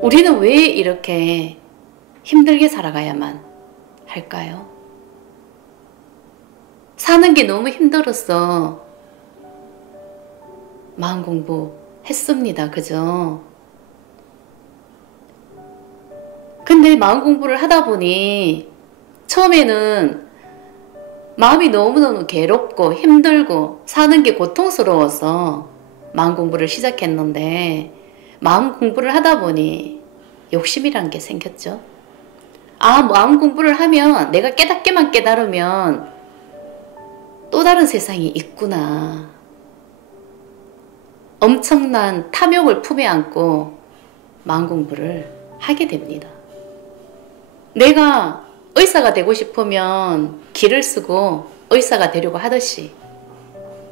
우리는 왜 이렇게 힘들게 살아가야만 할까요? 사는 게 너무 힘들어서 마음 공부 했습니다. 그죠? 근데 마음 공부를 하다 보니 처음에는 마음이 너무너무 괴롭고 힘들고 사는 게 고통스러워서 마음 공부를 시작했는데, 마음 공부를 하다 보니 욕심이란 게 생겼죠. 아, 마음 공부를 하면, 내가 깨닫게만 깨달으면 또 다른 세상이 있구나. 엄청난 탐욕을 품에 안고 마음 공부를 하게 됩니다. 내가 의사가 되고 싶으면 기를 쓰고 의사가 되려고 하듯이,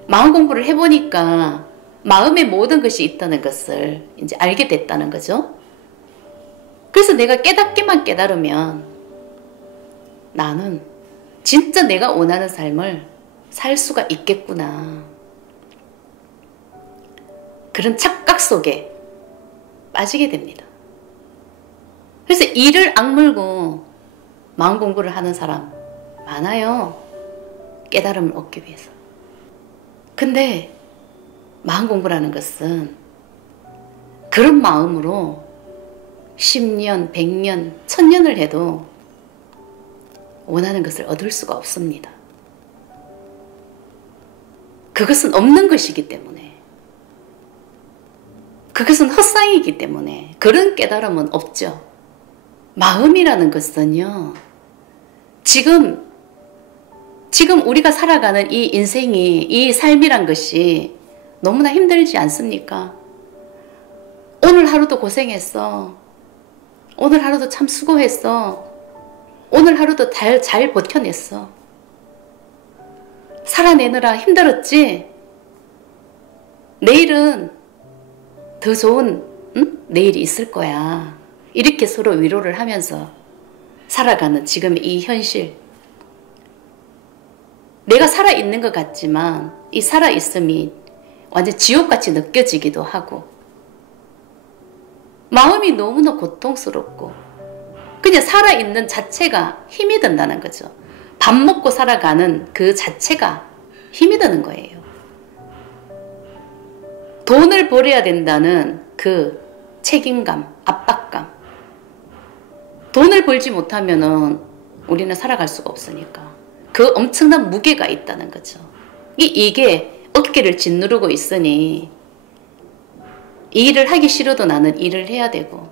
마음 공부를 해보니까 마음에 모든 것이 있다는 것을 이제 알게 됐다는 거죠. 그래서 내가 깨닫기만 깨달으면 나는 진짜 내가 원하는 삶을 살 수가 있겠구나. 그런 착각 속에 빠지게 됩니다. 그래서 이를 악물고 마음 공부를 하는 사람 많아요. 깨달음을 얻기 위해서. 근데 마음 공부라는 것은 그런 마음으로 10년, 100년, 1000년을 해도 원하는 것을 얻을 수가 없습니다. 그것은 없는 것이기 때문에, 그것은 헛상이기 때문에 그런 깨달음은 없죠. 마음이라는 것은요, 지금 우리가 살아가는 이 인생이, 이 삶이란 것이 너무나 힘들지 않습니까? 오늘 하루도 고생했어. 오늘 하루도 참 수고했어. 오늘 하루도 잘 버텨냈어. 살아내느라 힘들었지? 내일은 더 좋은 내일이 있을 거야. 이렇게 서로 위로를 하면서 살아가는 지금의 이 현실. 내가 살아있는 것 같지만 이 살아있음이 완전 지옥같이 느껴지기도 하고, 마음이 너무나 고통스럽고, 그냥 살아있는 자체가 힘이 든다는 거죠. 밥 먹고 살아가는 그 자체가 힘이 드는 거예요. 돈을 벌어야 된다는 그 책임감, 압박감. 돈을 벌지 못하면은 우리는 살아갈 수가 없으니까 그 엄청난 무게가 있다는 거죠. 이게 어깨를 짓누르고 있으니 이 일을 하기 싫어도 나는 일을 해야 되고,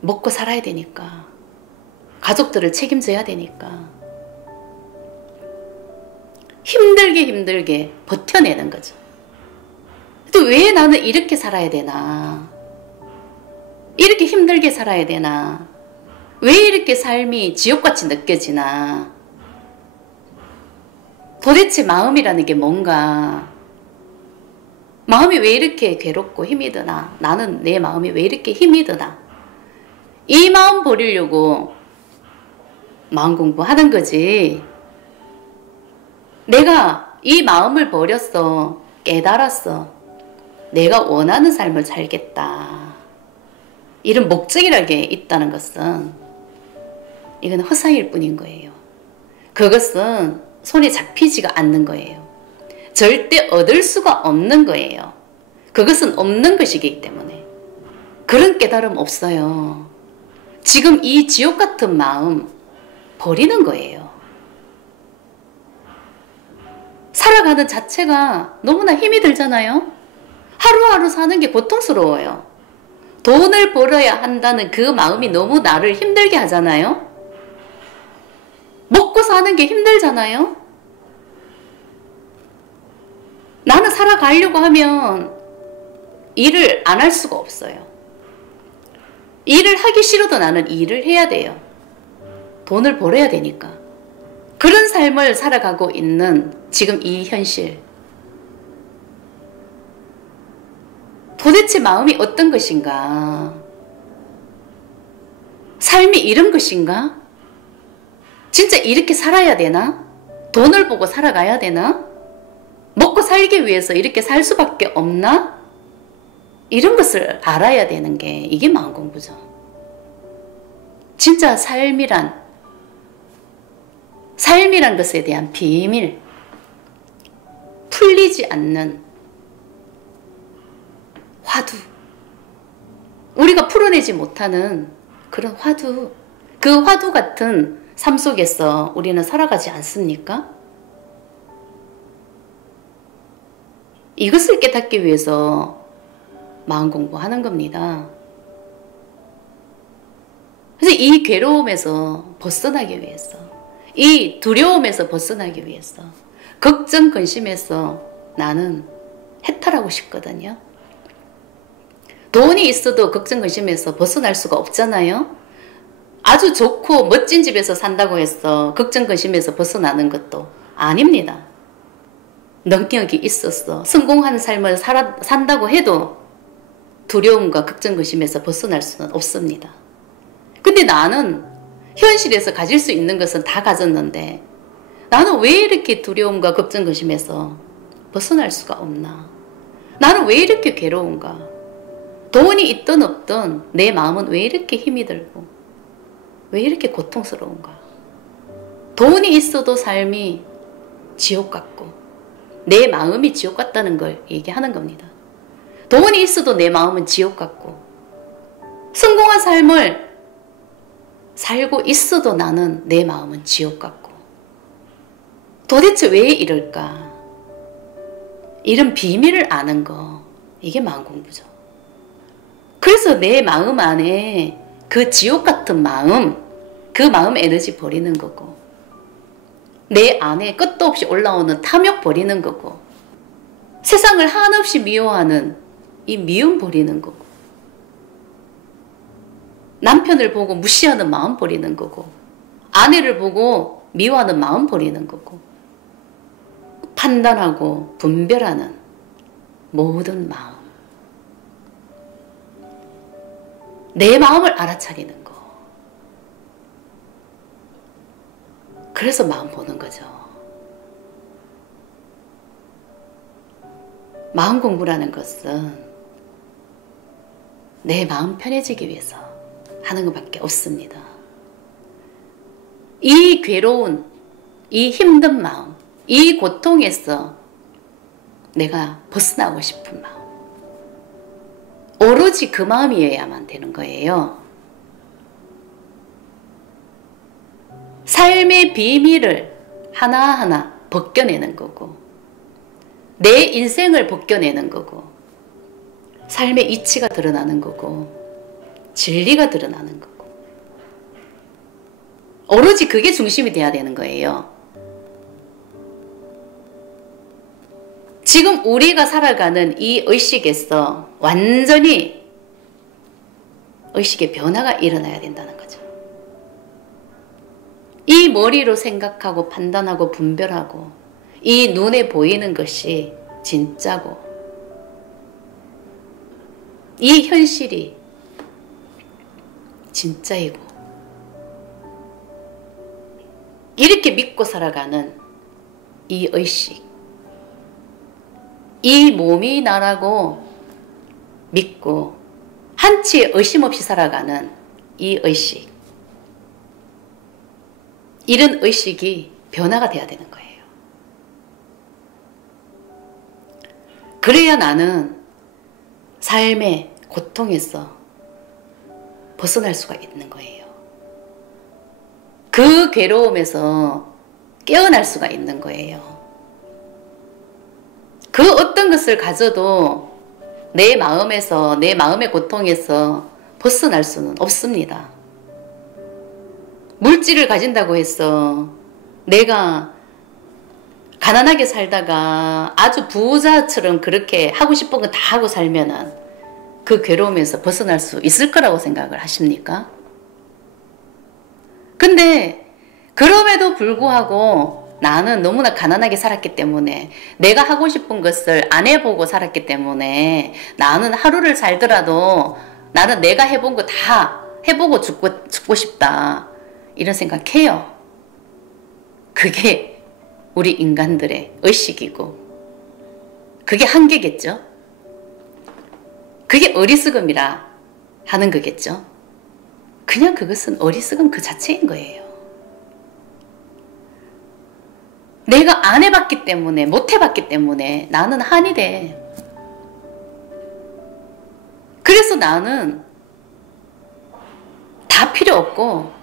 먹고 살아야 되니까, 가족들을 책임져야 되니까 힘들게 버텨내는 거죠. 또 왜 나는 이렇게 살아야 되나? 이렇게 힘들게 살아야 되나? 왜 이렇게 삶이 지옥같이 느껴지나? 도대체 마음이라는 게 뭔가? 마음이 왜 이렇게 괴롭고 힘이 드나? 나는 내 마음이 왜 이렇게 힘이 드나? 이 마음 버리려고 마음 공부하는 거지. 내가 이 마음을 버렸어. 깨달았어. 내가 원하는 삶을 살겠다. 이런 목적이라는 게 있다는 것은 이건 허상일 뿐인 거예요. 그것은 손에 잡히지가 않는 거예요. 절대 얻을 수가 없는 거예요. 그것은 없는 것이기 때문에. 그런 깨달음 없어요. 지금 이 지옥 같은 마음 버리는 거예요. 살아가는 자체가 너무나 힘이 들잖아요. 하루하루 사는 게 고통스러워요. 돈을 벌어야 한다는 그 마음이 너무 나를 힘들게 하잖아요. 먹고 사는 게 힘들잖아요. 나는 살아가려고 하면 일을 안 할 수가 없어요. 일을 하기 싫어도 나는 일을 해야 돼요. 돈을 벌어야 되니까. 그런 삶을 살아가고 있는 지금 이 현실. 도대체 마음이 어떤 것인가? 삶이 이런 것인가? 진짜 이렇게 살아야 되나? 돈을 보고 살아가야 되나? 먹고 살기 위해서 이렇게 살 수밖에 없나? 이런 것을 알아야 되는 게 이게 마음공부죠. 진짜 삶이란 것에 대한 비밀, 풀리지 않는 화두, 우리가 풀어내지 못하는 그런 화두, 그 화두 같은 삶 속에서 우리는 살아가지 않습니까? 이것을 깨닫기 위해서 마음 공부하는 겁니다. 그래서 이 괴로움에서 벗어나기 위해서, 이 두려움에서 벗어나기 위해서, 걱정, 근심에서 나는 해탈하고 싶거든요. 돈이 있어도 걱정, 근심에서 벗어날 수가 없잖아요. 아주 좋고 멋진 집에서 산다고 해서 걱정, 근심에서 벗어나는 것도 아닙니다. 능력이 있었어. 성공하는 삶을 산다고 해도 두려움과 걱정, 근심에서 벗어날 수는 없습니다. 근데 나는 현실에서 가질 수 있는 것은 다 가졌는데 나는 왜 이렇게 두려움과 걱정, 근심에서 벗어날 수가 없나? 나는 왜 이렇게 괴로운가? 돈이 있든 없든 내 마음은 왜 이렇게 힘이 들고 왜 이렇게 고통스러운가? 돈이 있어도 삶이 지옥 같고 내 마음이 지옥 같다는 걸 얘기하는 겁니다. 돈이 있어도 내 마음은 지옥 같고 성공한 삶을 살고 있어도 나는 내 마음은 지옥 같고 도대체 왜 이럴까? 이런 비밀을 아는 거, 이게 마음 공부죠. 그래서 내 마음 안에 그 지옥 같은 마음, 그 마음 에너지 버리는 거고 내 안에 끝도 없이 올라오는 탐욕 버리는 거고 세상을 한없이 미워하는 이 미움 버리는 거고 남편을 보고 무시하는 마음 버리는 거고 아내를 보고 미워하는 마음 버리는 거고 판단하고 분별하는 모든 마음, 내 마음을 알아차리는 거. 그래서 마음 보는 거죠. 마음 공부라는 것은 내 마음 편해지기 위해서 하는 것밖에 없습니다. 이 괴로운, 이 힘든 마음, 이 고통에서 내가 벗어나고 싶은 마음, 오로지 그 마음이어야만 되는 거예요. 삶의 비밀을 하나하나 벗겨내는 거고 내 인생을 벗겨내는 거고 삶의 이치가 드러나는 거고 진리가 드러나는 거고 오로지 그게 중심이 돼야 되는 거예요. 지금 우리가 살아가는 이 의식에서 완전히 의식의 변화가 일어나야 된다는 거죠. 이 머리로 생각하고 판단하고 분별하고 이 눈에 보이는 것이 진짜고 이 현실이 진짜이고 이렇게 믿고 살아가는 이 의식, 이 몸이 나라고 믿고 한치 의심 없이 살아가는 이 의식, 이런 의식이 변화가 돼야 되는 거예요. 그래야 나는 삶의 고통에서 벗어날 수가 있는 거예요. 그 괴로움에서 깨어날 수가 있는 거예요. 그 어떤 것을 가져도 내 마음에서, 내 마음의 고통에서 벗어날 수는 없습니다. 물질을 가진다고 해서 내가 가난하게 살다가 아주 부자처럼 그렇게 하고 싶은 거 다 하고 살면은 그 괴로움에서 벗어날 수 있을 거라고 생각을 하십니까? 근데 그럼에도 불구하고 나는 너무나 가난하게 살았기 때문에 내가 하고 싶은 것을 안 해보고 살았기 때문에 나는 하루를 살더라도 나는 내가 해본 거 다 해보고 죽고 싶다. 이런 생각해요. 그게 우리 인간들의 의식이고 그게 한계겠죠. 그게 어리석음이라 하는 거겠죠. 그냥 그것은 어리석음 그 자체인 거예요. 내가 안 해봤기 때문에, 못 해봤기 때문에 나는 한이 돼. 그래서 나는 다 필요 없고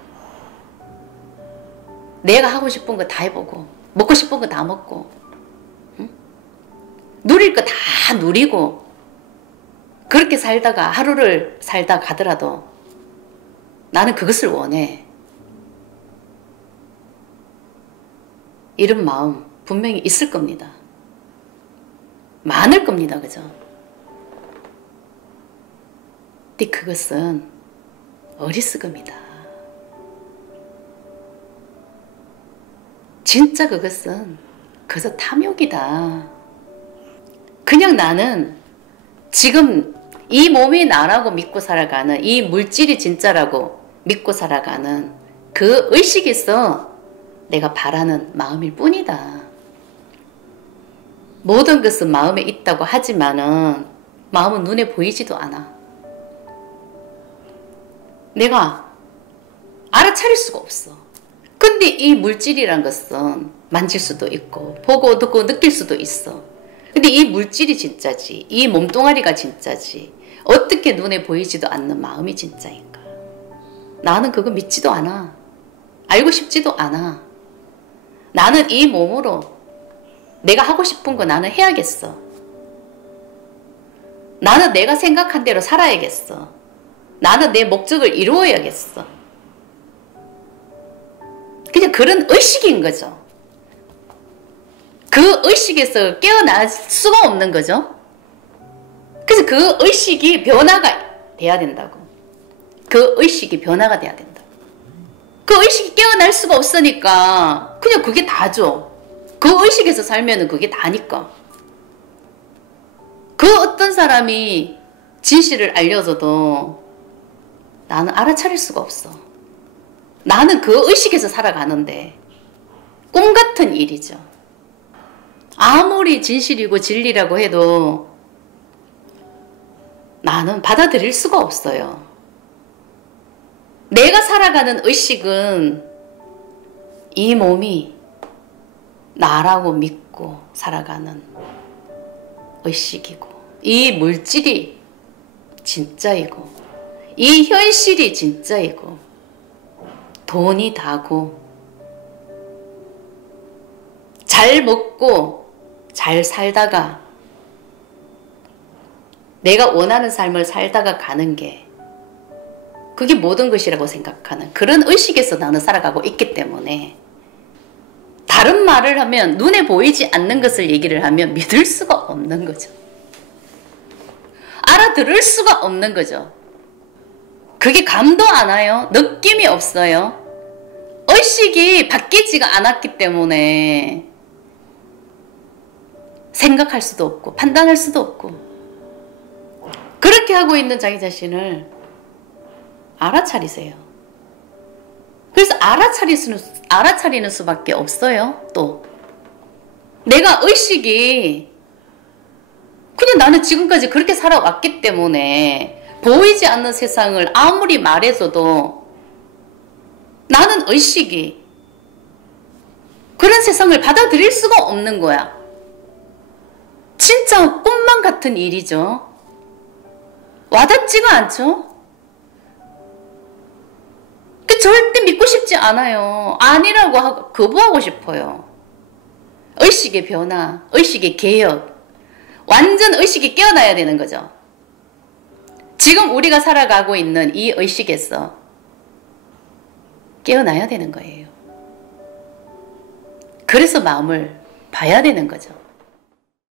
내가 하고 싶은 거 다 해보고 먹고 싶은 거 다 먹고 응? 누릴 거 다 누리고 그렇게 살다가 하루를 살다 가더라도 나는 그것을 원해. 이런 마음 분명히 있을 겁니다. 많을 겁니다. 그죠? 근데 그것은 어리석음이다. 진짜 그것은 그저 탐욕이다. 그냥 나는 지금 이 몸이 나라고 믿고 살아가는, 이 물질이 진짜라고 믿고 살아가는 그 의식에서 내가 바라는 마음일 뿐이다. 모든 것은 마음에 있다고 하지만은 마음은 눈에 보이지도 않아. 내가 알아차릴 수가 없어. 근데 이 물질이란 것은 만질 수도 있고 보고 듣고 느낄 수도 있어. 근데 이 물질이 진짜지, 이 몸뚱아리가 진짜지, 어떻게 눈에 보이지도 않는 마음이 진짜인가? 나는 그거 믿지도 않아. 알고 싶지도 않아. 나는 이 몸으로 내가 하고 싶은 거 나는 해야겠어. 나는 내가 생각한 대로 살아야겠어. 나는 내 목적을 이루어야겠어. 그냥 그런 의식인 거죠. 그 의식에서 깨어날 수가 없는 거죠. 그래서 그 의식이 변화가 돼야 된다고. 그 의식이 변화가 돼야 된다. 그 의식이 깨어날 수가 없으니까 그냥 그게 다죠. 그 의식에서 살면은 그게 다니까. 그 어떤 사람이 진실을 알려줘도 나는 알아차릴 수가 없어. 나는 그 의식에서 살아가는데 꿈 같은 일이죠. 아무리 진실이고 진리라고 해도 나는 받아들일 수가 없어요. 내가 살아가는 의식은 이 몸이 나라고 믿고 살아가는 의식이고, 이 물질이 진짜이고, 이 현실이 진짜이고, 돈이 다고, 잘 먹고 잘 살다가 내가 원하는 삶을 살다가 가는 게 그게 모든 것이라고 생각하는 그런 의식에서 나는 살아가고 있기 때문에 다른 말을 하면, 눈에 보이지 않는 것을 얘기를 하면 믿을 수가 없는 거죠. 알아들을 수가 없는 거죠. 그게 감도 안 와요. 느낌이 없어요. 의식이 바뀌지가 않았기 때문에 생각할 수도 없고 판단할 수도 없고, 그렇게 하고 있는 자기 자신을 알아차리세요. 그래서 알아차리는 수밖에 없어요. 또 내가 의식이 그냥 나는 지금까지 그렇게 살아왔기 때문에 보이지 않는 세상을 아무리 말해줘도 나는 의식이 그런 세상을 받아들일 수가 없는 거야. 진짜 꿈만 같은 일이죠. 와닿지가 않죠? 절대 믿고 싶지 않아요. 아니라고 하고 거부하고 싶어요. 의식의 변화, 의식의 개혁, 완전 의식이 깨어나야 되는 거죠. 지금 우리가 살아가고 있는 이 의식에서 깨어나야 되는 거예요. 그래서 마음을 봐야 되는 거죠.